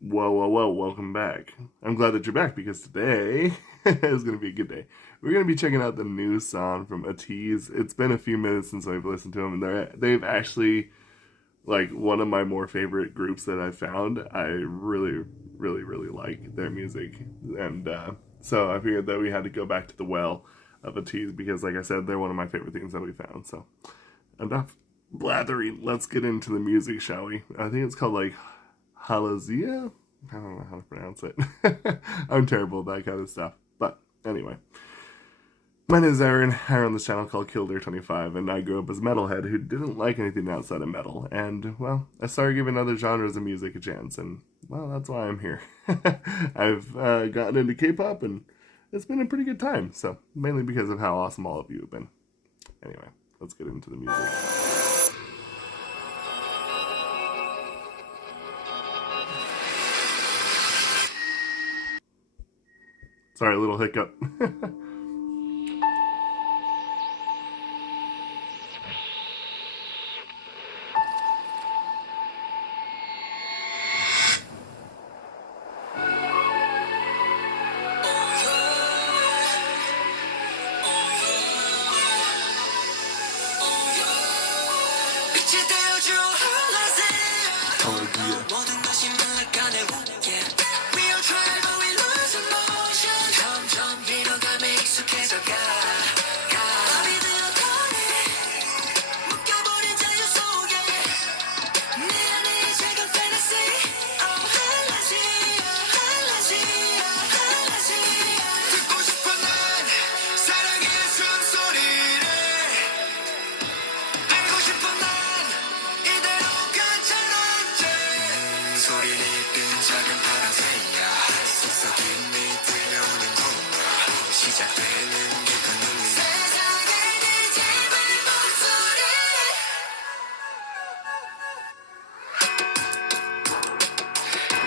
Whoa, welcome back. I'm glad that you're back because today is going to be a good day. We're going to be checking out the new song from Ateez. It's been a few minutes since I've listened to them, and they've actually, like, one of my more favorite groups that I've found. I really like their music. And so I figured that we had to go back to the well of Ateez because, like I said, they're one of my favorite things that we found. So enough blathering. Let's get into the music, shall we? I think it's called, like, Halazia? I don't know how to pronounce it. I'm terrible at that kind of stuff. But anyway. My name is Aaron. I run this channel called Kildare25, and I grew up as a metalhead who didn't like anything outside of metal. And, well, I started giving other genres of music a chance, and, well, that's why I'm here. I've gotten into K-pop, and it's been a pretty good time. So, mainly because of how awesome all of you have been. Anyway, let's get into the music. Sorry, a little hiccup.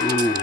Ooh.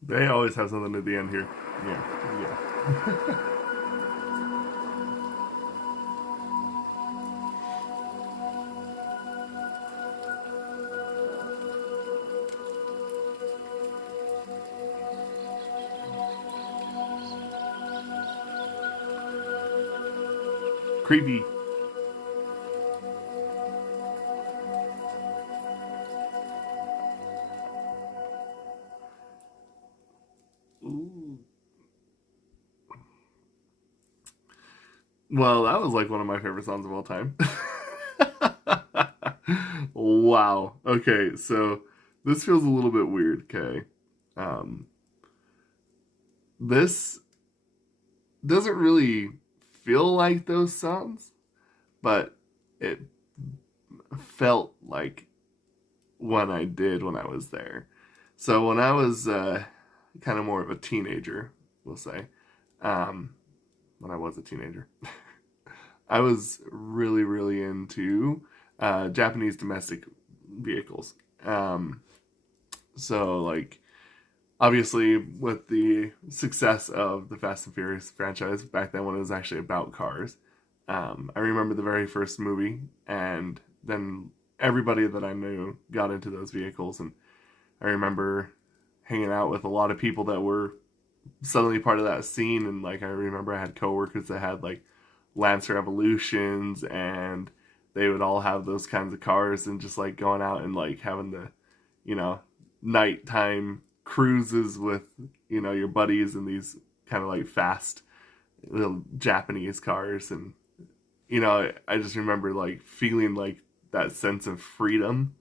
They always have something at the end here. Yeah. Creepy. Ooh. Well, that was like one of my favorite songs of all time. Wow. Okay, so this feels a little bit weird, okay? Um, this doesn't really feel like those songs, but it felt like when I did when I was there. So when I was kind of more of a teenager, we'll say, um, when I was a teenager, I was really, really into Japanese domestic vehicles. Um, so, like, obviously, with the success of the Fast and Furious franchise back then when it was actually about cars, I remember the very first movie, and then everybody that I knew got into those vehicles, and I remember hanging out with a lot of people that were suddenly part of that scene, and like I remember I had coworkers that had like Lancer Evolutions, and they would all have those kinds of cars, and just like going out and like having the, you know, nighttime cruises with, you know, your buddies in these kind of like fast little Japanese cars. And you know, I just remember like feeling like that sense of freedom,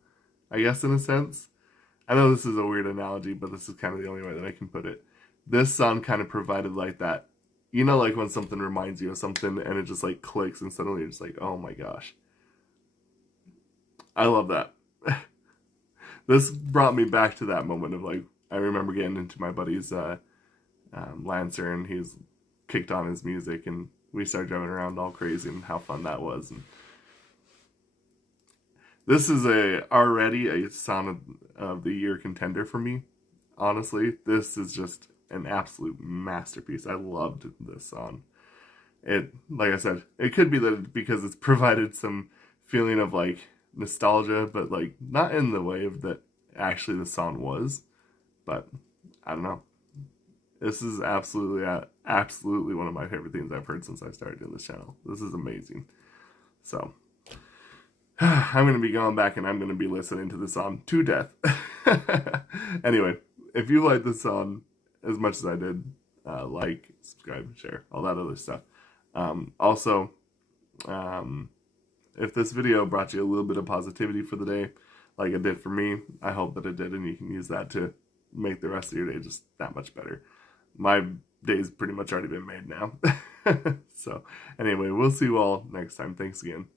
I guess, in a sense. I know this is a weird analogy, but this is kind of the only way that I can put it. This song kind of provided like that, you know, like when something reminds you of something and it just like clicks and suddenly you're just like, oh my gosh. I love that. This brought me back to that moment of like, I remember getting into my buddy's Lancer, and he's kicked on his music and we started driving around all crazy, and how fun that was. And this is already a song of the year contender for me. Honestly, this is just an absolute masterpiece. I loved this song. It, like I said, it could be that because it's provided some feeling of like nostalgia, but like not in the way of that actually the song was. But I don't know. This is absolutely one of my favorite things I've heard since I started doing this channel. This is amazing. So I'm going to be going back and I'm going to be listening to this song to death. Anyway, if you like this song as much as I did, like, subscribe, share, all that other stuff. Also, if this video brought you a little bit of positivity for the day, like it did for me, I hope that it did, and you can use that to make the rest of your day just that much better. My day's pretty much already been made now. So, anyway, we'll see you all next time. Thanks again.